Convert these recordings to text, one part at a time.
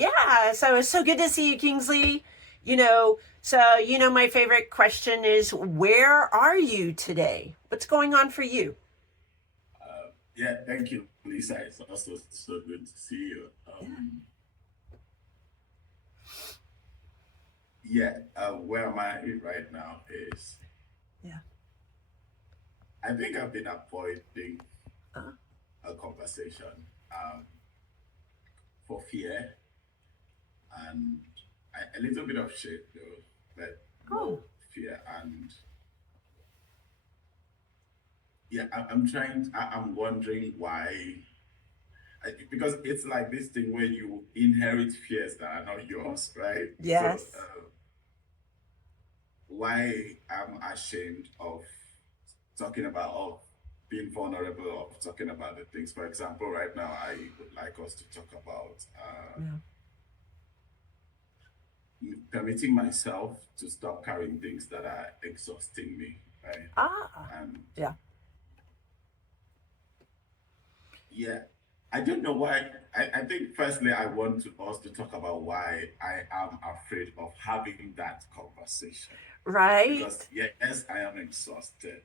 Yeah, so it's so good to see you, Kingsley. My favorite question is, where are you today? What's going on for you? Yeah, thank you, Lisa. It's also so good to see you. Where am I right now is Yeah. I think I've been avoiding Uh, a conversation um, for fear and a little bit of shame, though, but oh, more fear. And yeah, I'm trying, I'm wondering why. Because it's like this thing where you inherit fears that are not yours, right? So, yes. why I'm ashamed of talking about of being vulnerable of talking about the things. For example, right now I would like us to talk about Yeah. permitting myself to stop carrying things that are exhausting me, right? Ah, And yeah. yeah, I don't know why. I think firstly I want to us to talk about why I am afraid of having that conversation. Right? Because yes, I am exhausted,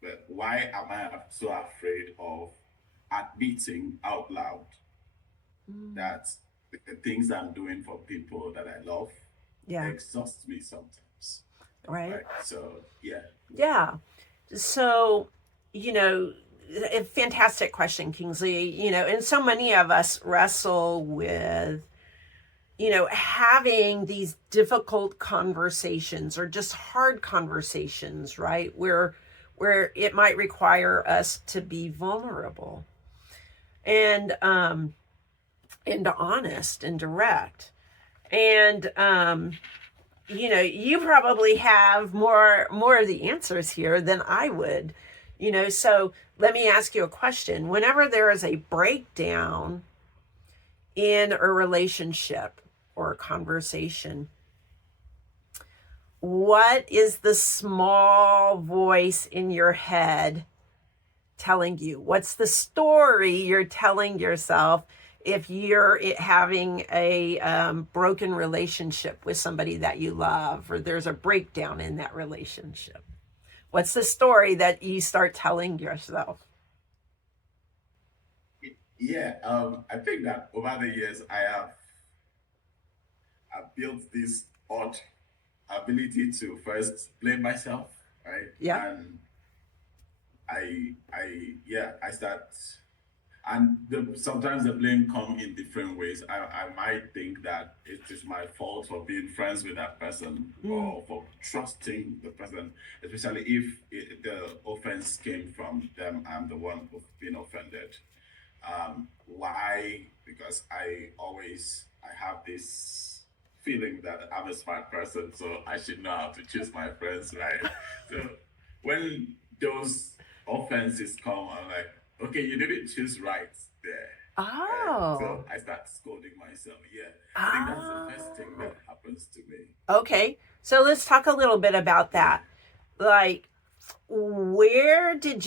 but why am I so afraid of admitting out loud Mm, that the things I'm doing for people that I love yeah, exhaust me sometimes? right. Right. So yeah. Yeah. So, you know, a fantastic question, Kingsley. And so many of us wrestle with having these difficult conversations or just hard conversations, right? Where it might require us to be vulnerable and honest and direct. And you probably have more of the answers here than I would. So let me ask you a question. Whenever there is a breakdown in a relationship or a conversation, what is the small voice in your head telling you? What's the story you're telling yourself if you're having a broken relationship with somebody that you love, or there's a breakdown in that relationship? What's the story that you start telling yourself? Yeah. I think that over the years I've built this odd ability to first blame myself, right? Yeah. And I start and sometimes the blame come in different ways. I might think that it is my fault for being friends with that person Mm, or for trusting the person, especially if the offense came from them. I'm the one who's been offended. Why? Because I have this feeling that I'm a smart person, so I should know how to choose my friends, right? So when those offenses come, I'm like, okay, you didn't choose right there. Right? So oh. I start scolding myself. Yeah, I think that's the first thing Oh. that happens to me. Okay. So let's talk a little bit about Yeah. that. Like, where did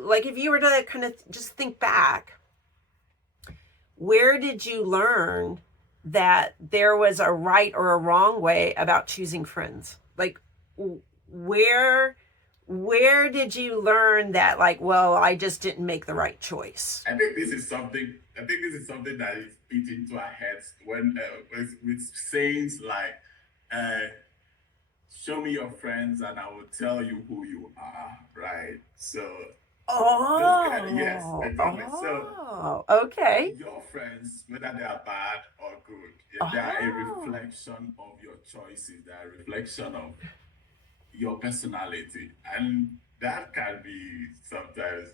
like if you were to kind of just think back, where did you learn that there was a right or a wrong way about choosing friends? Like, where where did you learn that, like, well, I just didn't make the right choice? I think this is something. I think this is something that is beat into our heads when with sayings like, uh, "Show me your friends, and I will tell you who you are." Right. So those kind of yes, Oh, exactly. So oh, okay. your friends, whether they are bad or good, they are a Oh, reflection of your choices. They are a reflection of your personality, and that can be sometimes.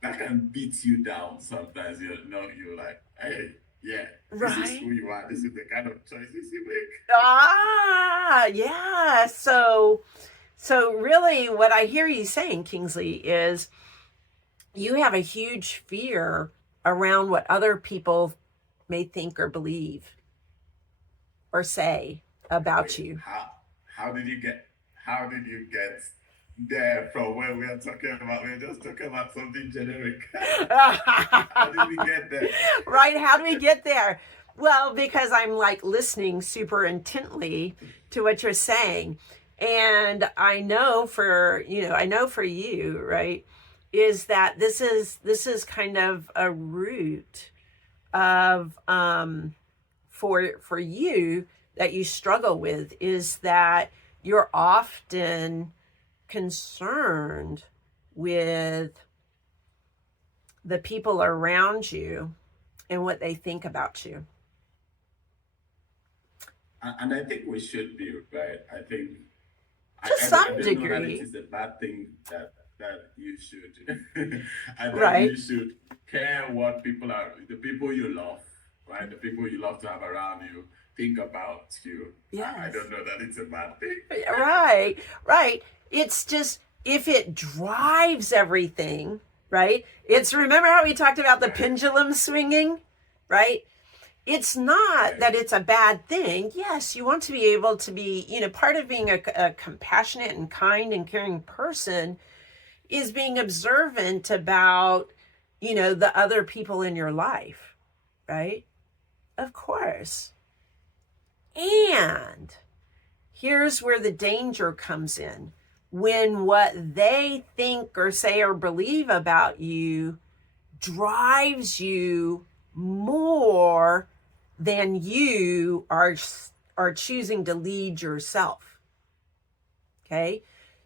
That can beat you down sometimes. You're like, hey, yeah, this is right. who you are. This is the kind of choices you make. Ah, yeah. So really, what I hear you saying, Kingsley, is you have a huge fear around what other people may think or believe or say about Wait, you. how did you get? How did you get there from where we are talking about. We're just talking about something generic. How did we get there? Right? How do we get there? Well, because I'm like listening super intently to what you're saying. And I know for you, right, is that this is kind of a root of for you that you struggle with, is that you're often concerned with the people around you and what they think about you. And I think we should be, right? I think To I some don't know that it degree, is a bad thing that you should and that right? you should care what the people you love, right? The people you love to have around you think about you. I Yes. don't know that it's a bad thing. Right, right. It's just if it drives everything, right? It's, remember how we talked about the pendulum swinging, right? It's not that it's a bad thing. Yes, you want to be able to be, part of being a compassionate and kind and caring person is being observant about, the other people in your life, right? Of course. And here's where the danger comes in. When what they think or say or believe about you drives you more than you are choosing to lead yourself. Okay?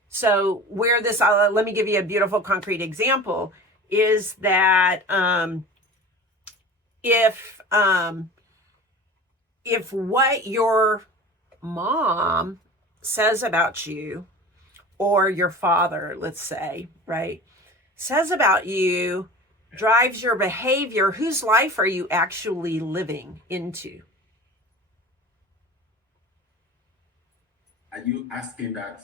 So where this, let me give you a beautiful concrete example, is that if what your mom says about you, or your father, let's say, right, says about you, drives your behavior, whose life are you actually living into? Are you asking that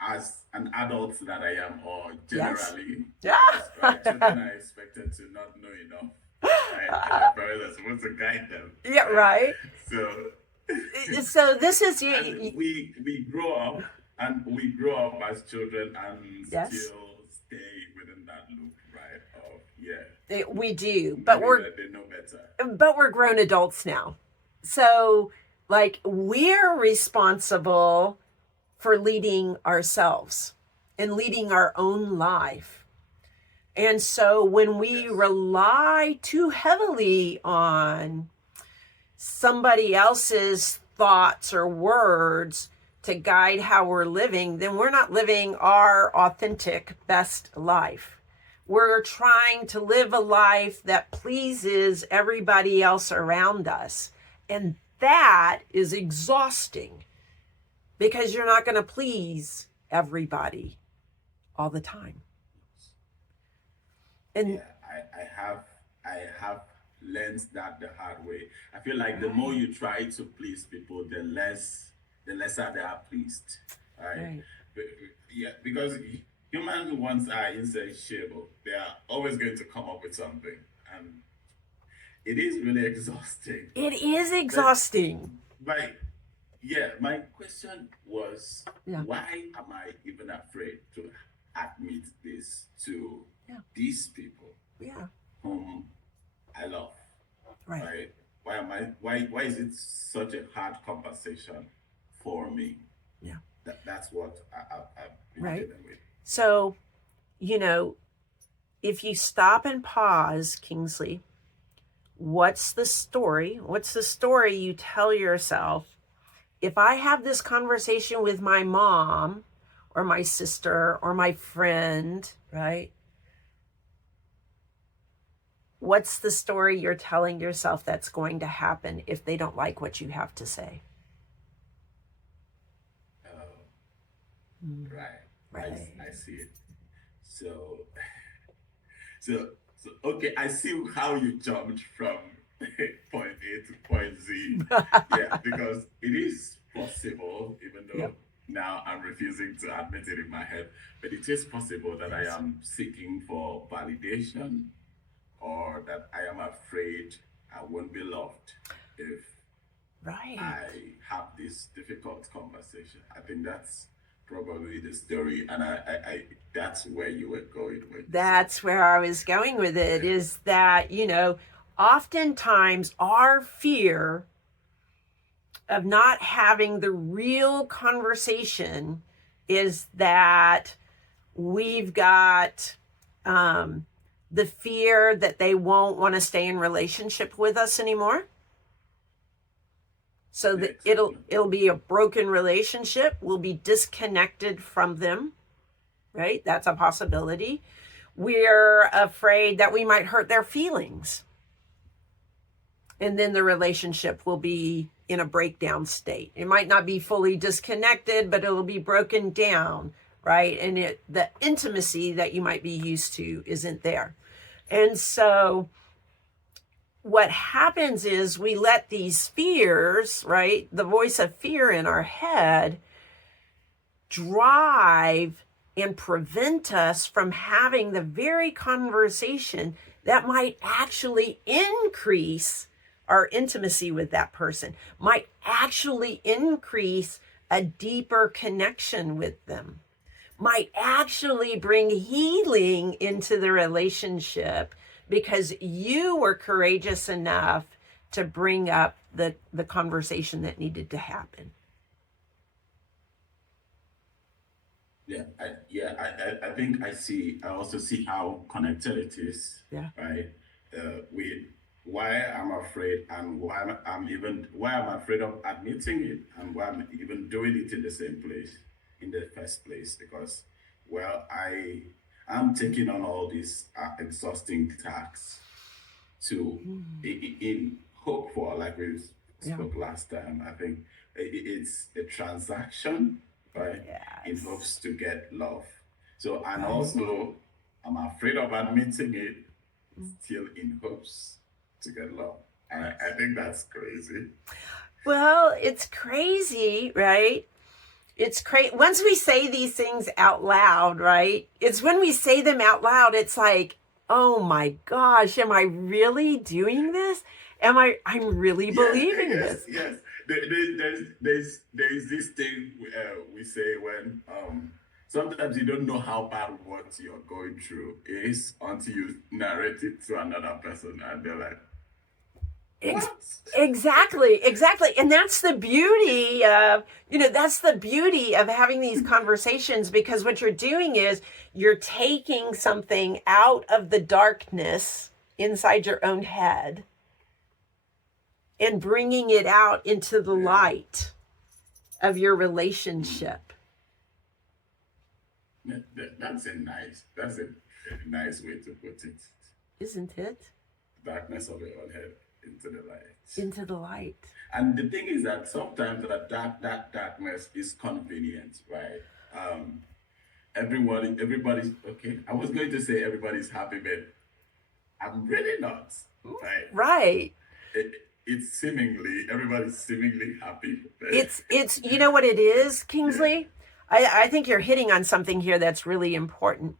as an adult that I am, or generally? Yes. Yes, right. Children are expected to not know enough. Right? And their parents are supposed to guide them. Yeah, right. So this is we grow up, and we grow up as children and Yes. still stay within that loop, right? Of we do, but they know better. but we're grown adults now. So like we're responsible for leading ourselves and leading our own life. And so when we rely too heavily on somebody else's thoughts or words to guide how we're living, then we're not living our authentic best life. We're trying to live a life that pleases everybody else around us. And that is exhausting because you're not going to please everybody all the time. And I have learned that the hard way. I feel like the more you try to please people, the lesser they are pleased. Right? Yeah, because human ones are insatiable. They are always going to come up with something, and it is really exhausting. It is exhausting. My question was, why am I even afraid to admit this to these people whom I love? Right? Why is it such a hard conversation for me? Yeah. That's what I've been dealing with. So, if you stop and pause, Kingsley, what's the story? What's the story you tell yourself? If I have this conversation with my mom or my sister or my friend, right? What's the story you're telling yourself that's going to happen if they don't like what you have to say? Right. I see it. So okay, I see how you jumped from point A to point Z. Because it is possible, even though now I'm refusing to admit it in my head, but it is possible that I am seeking for validation, or that I am afraid I won't be loved if I have this difficult conversation. I think that's probably the story, and I that's where you were going with it. That's where I was going with it, is that, oftentimes our fear of not having the real conversation is that we've got the fear that they won't want to stay in relationship with us anymore. So that it'll be a broken relationship. We'll be disconnected from them, right? That's a possibility. We're afraid that we might hurt their feelings. And then the relationship will be in a breakdown state. It might not be fully disconnected, but it'll be broken down, right? And the intimacy that you might be used to isn't there. And so what happens is we let these fears, right, the voice of fear in our head, drive and prevent us from having the very conversation that might actually increase our intimacy with that person, might actually increase a deeper connection with them, might actually bring healing into the relationship because you were courageous enough to bring up the conversation that needed to happen. I think I also see how connected it is. Yeah. Right. Why I'm afraid and why I'm afraid of admitting it and why I'm even doing it in the same place, in the first place, because, well, I'm taking on all these exhausting tasks to, in hope for, like we spoke last time, I think it's a transaction, right? In hopes to get love. So, and also, I'm afraid of admitting it, still in hopes to get love. And I think that's crazy. Well, it's crazy, right? It's crazy. Once we say these things out loud, right? It's when we say them out loud, it's like, oh my gosh, am I really doing this? I'm really believing this? Yes. There's this thing we say when sometimes you don't know how bad what you're going through is until you narrate it to another person and they're like, what? Exactly. And that's the beauty of having these conversations, because what you're doing is you're taking something out of the darkness inside your own head and bringing it out into the light of your relationship. That's a nice way to put it. Isn't it? Darkness of your own head into the light. Into the light. And the thing is that sometimes that darkness is convenient, right? Everybody's okay. I was going to say everybody's happy, but I'm really not. Right. Right. It's everybody's seemingly happy. It's you know what it is, Kingsley? Yeah. I think you're hitting on something here that's really important.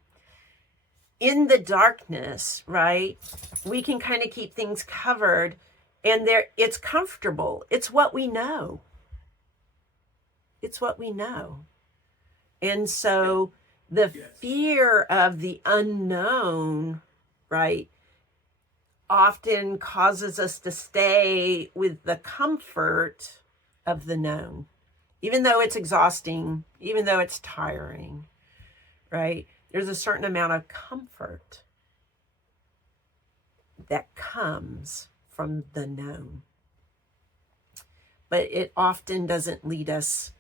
In the darkness, right, we can kind of keep things covered, and it's comfortable. It's what we know. And so the fear of the unknown, right, often causes us to stay with the comfort of the known, even though it's exhausting, even though it's tiring, right? There's a certain amount of comfort that comes from the known. But it often doesn't lead us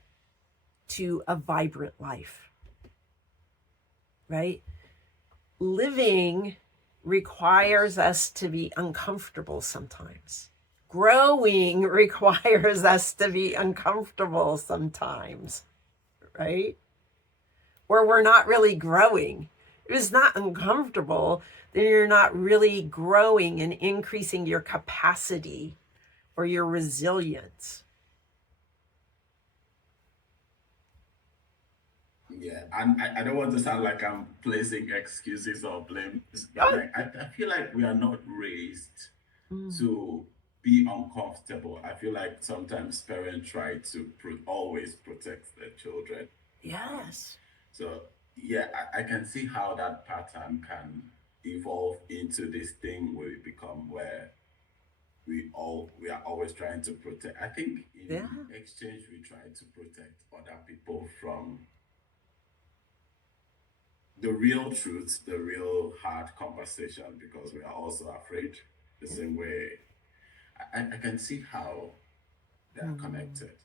to a vibrant life, right? Living requires us to be uncomfortable sometimes. Growing requires us to be uncomfortable sometimes, right? Or we're not really growing. If it's not uncomfortable, then you're not really growing and increasing your capacity or your resilience. Yeah, and I don't want to sound like I'm placing excuses or blame. I feel like we are not raised to be uncomfortable. I feel like sometimes parents try to always protect their children. Yes. So yeah, I can see how that pattern can evolve into this thing where we become where we are always trying to protect. I think Yeah. in exchange we try to protect other people from the real truth, the real hard conversation, because we are also afraid the same way. I can see how they are connected.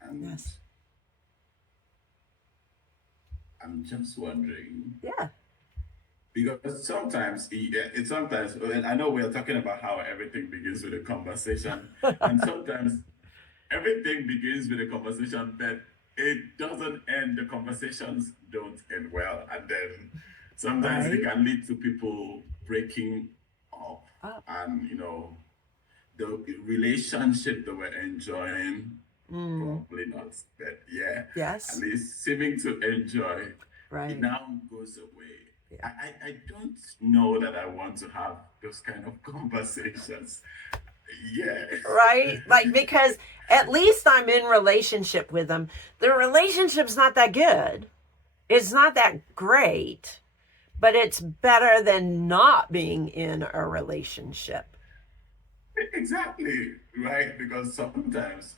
And Yes. I'm just wondering, Yeah. because sometimes it's sometimes, and I know we're talking about how everything begins with a conversation, and sometimes everything begins with a conversation, but it doesn't end. The conversations don't end well, and then sometimes it Right. can lead to people breaking up, Up. and the relationship they were enjoying, probably not, but yeah, at Yes. least seeming to enjoy, it Right. now goes away. Yeah. I don't know that I want to have those kind of conversations. Yeah. Right? Like, because at least I'm in relationship with them. The relationship's not that good. It's not that great, but it's better than not being in a relationship. Exactly, right? Because sometimes,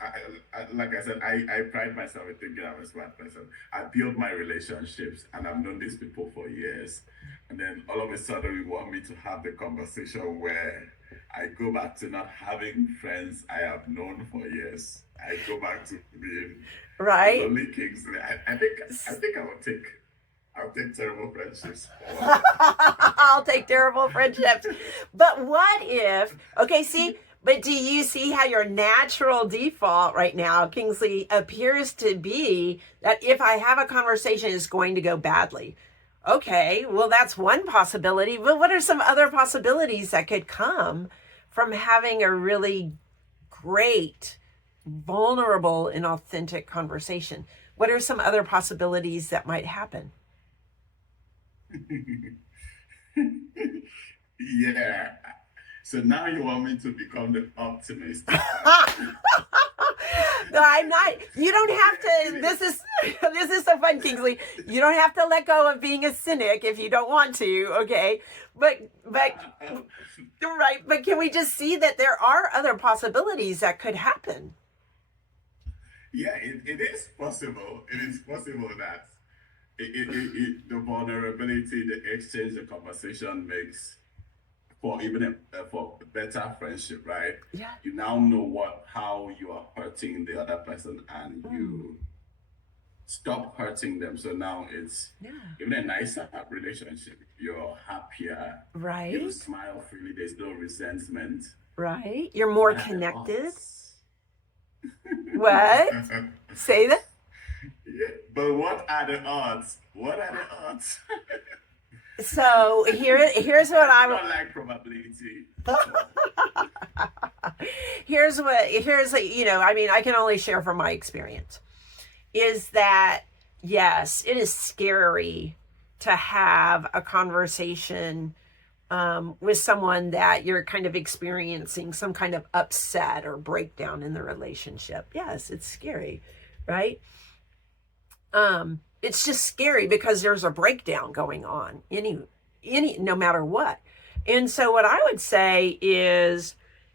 like I said, I pride myself in thinking I'm a smart person. I build my relationships and I've known these people for years. And then all of a sudden, you want me to have the conversation where I go back to not having friends I have known for years. I go back to being the Right? lonely Kingsley. I think I'll take terrible friendships. I'll take terrible friendships. But what if, okay, see, but do you see how your natural default right now, Kingsley, appears to be that if I have a conversation, it's going to go badly? Okay, well, that's one possibility. But what are some other possibilities that could come from having a really great, vulnerable, and authentic conversation? What are some other possibilities that might happen? Yeah. So now you want me to become the optimist. No, I'm not. You don't have to. This is so fun, Kingsley. You don't have to let go of being a cynic if you don't want to. Okay, but right. But can we just see that there are other possibilities that could happen? Yeah, it is possible. It is possible that the vulnerability, the exchange, the conversation makes for even for better friendship, right? Yeah. You now know how you are hurting the other person, and you stop hurting them. So now it's Yeah. even a nicer relationship. You're happier. You Right. smile freely. There's no resentment. Right. You're more What are the connected. odds? What? Say that. Yeah, but what are the odds? What are the odds? So here's what I I do not like probability. here's I mean, I can only share from my experience is that yes, it is scary to have a conversation with someone that you're kind of experiencing some kind of upset or breakdown in the relationship. Yes, it's scary, right? It's just scary because there's a breakdown going on no matter what. And so what I would say is,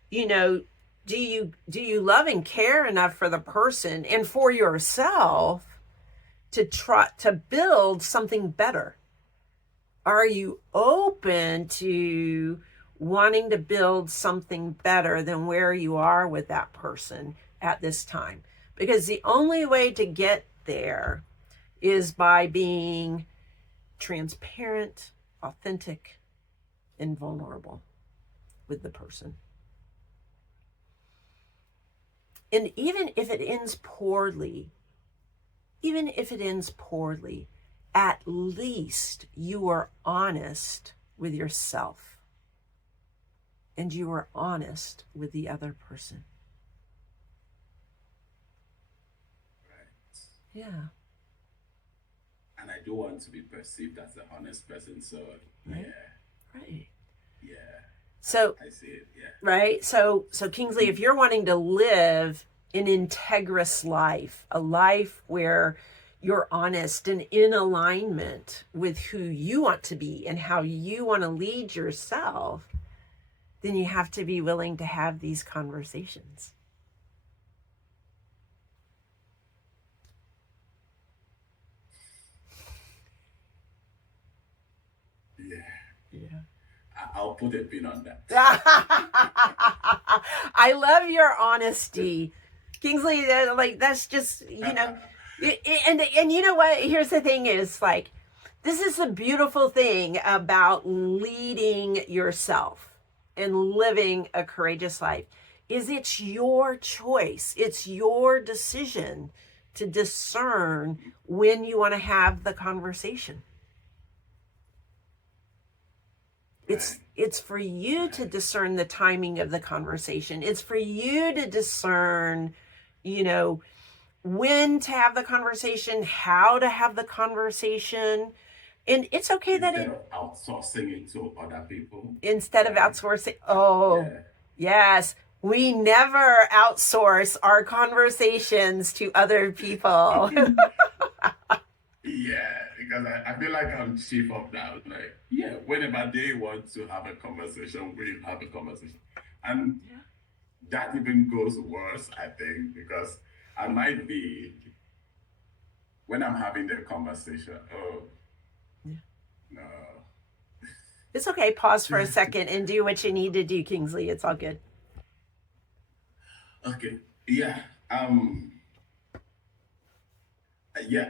you know, do you love and care enough for the person and for yourself to try to build something better? Are you open to wanting to build something better than where you are with that person at this time? Because the only way to get there is by being transparent, authentic, and vulnerable with the person. And even if it ends poorly, at least you are honest with yourself and you are honest with the other person. Right. Yeah. And I do want to be perceived as an honest person, so Right. yeah. Right. Yeah. So I see it, yeah. right. So Kingsley, if you're wanting to live an integrous life, a life where you're honest and in alignment with who you want to be and how you want to lead yourself, then you have to be willing to have these conversations. Yeah. I'll put a pin on that. I love your honesty, Kingsley. Like, that's just, and you know what? Here's the thing is, like, this is the beautiful thing about leading yourself and living a courageous life is it's your choice. It's your decision to discern when you want to have the conversation. It's for you to discern the timing of the conversation. It's for you to discern, when to have the conversation, how to have the conversation. And it's okay that Instead of outsourcing it to other people. Instead of outsourcing. Oh, yes. We never outsource our conversations to other people. Yeah, because I feel like I'm chief of that. Like, whenever they want to have a conversation, we'll have a conversation. And that even goes worse, I think, because I might be, when I'm having the conversation, no. It's okay. Pause for a second and do what you need to do, Kingsley. It's all good. Okay. Yeah.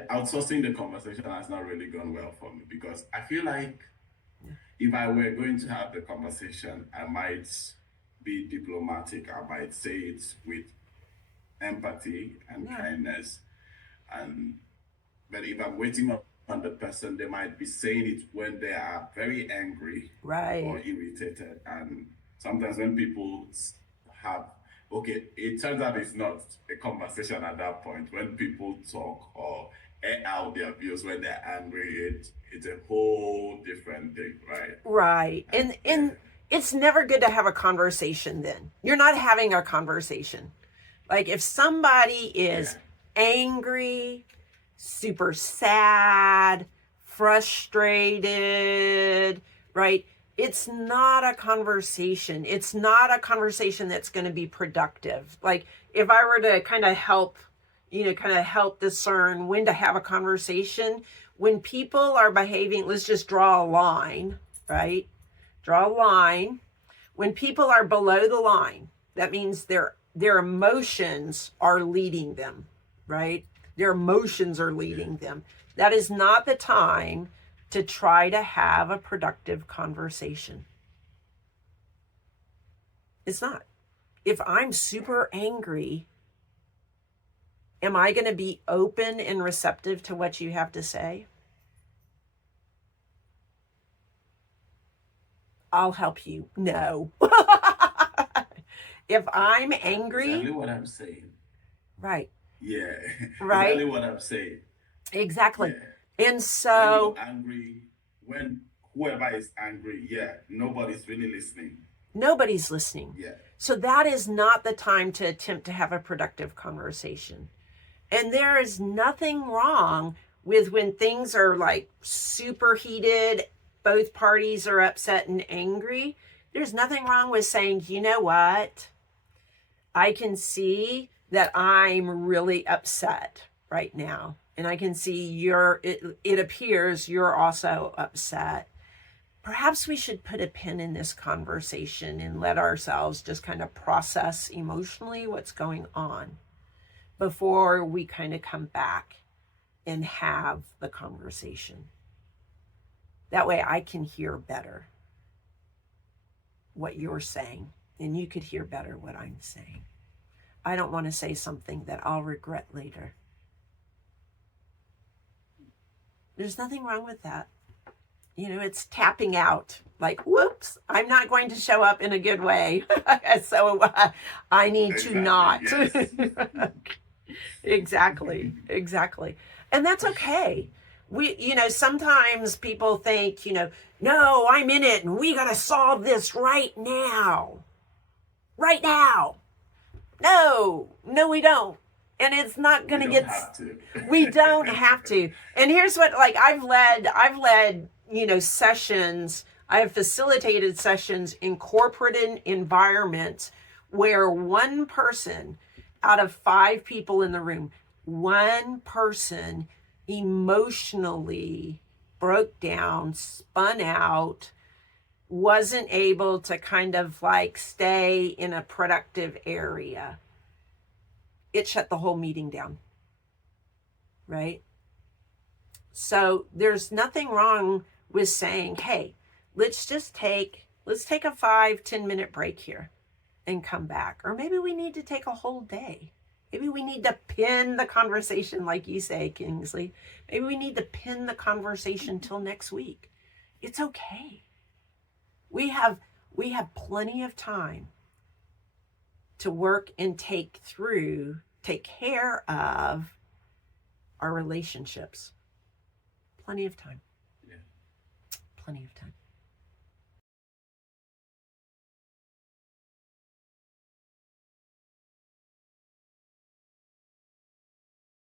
Outsourcing the conversation has not really gone well for me because I feel like if I were going to have the conversation, I might be diplomatic. I might say it with empathy and kindness. But if I'm waiting on the person, they might be saying it when they are very angry or irritated. And sometimes when people it turns out it's not a conversation at that point. When people talk or air out their views when they're angry, it's a whole different thing, right? Right. And it's never good to have a conversation then. You're not having a conversation. Like if somebody is angry, super sad, frustrated, right? It's not a conversation. It's not a conversation that's going to be productive. Like if I were to kind of help discern when to have a conversation, when people are behaving, let's just draw a line, right? Draw a line. When people are below the line, that means their emotions are leading them, right? Their emotions are leading them. That is not the time to try to have a productive conversation. It's not. If I'm super angry, am I going to be open and receptive to what you have to say? I'll help you. No. If I'm angry. Exactly what I'm saying. Right. Yeah. Right. Exactly what I'm saying. Exactly. Yeah. And so. When you're angry, when whoever is angry, nobody's really listening. Nobody's listening. Yeah. So that is not the time to attempt to have a productive conversation. And there is nothing wrong with when things are like super heated, both parties are upset and angry. There's nothing wrong with saying, you know what? I can see that I'm really upset right now. And I can see it appears you're also upset. Perhaps we should put a pin in this conversation and let ourselves just kind of process emotionally what's going on before we kind of come back and have the conversation. That way I can hear better what you're saying and you could hear better what I'm saying. I don't want to say something that I'll regret later. There's nothing wrong with that. It's tapping out. Like, whoops, I'm not going to show up in a good way. So I need to not. Yes. Exactly. And that's okay. Sometimes people think, no, I'm in it and we got to solve this right now. Right now. No, we don't. And it's not going to We get, don't have to. we don't have to. And here's what, like I've led, sessions. I have facilitated sessions in corporate environments where one person out of 5 people in the room, one person emotionally broke down, spun out, wasn't able to kind of like stay in a productive area. It shut the whole meeting down, right? So there's nothing wrong with saying, hey, let's take a 5-10 minute break here and come back. Or maybe we need to take a whole day. Maybe we need to pin the conversation, like you say, Kingsley. Maybe we need to pin the conversation till next week. It's okay. We have plenty of time to work and take care of our relationships. Plenty of time. Yeah. Plenty of time.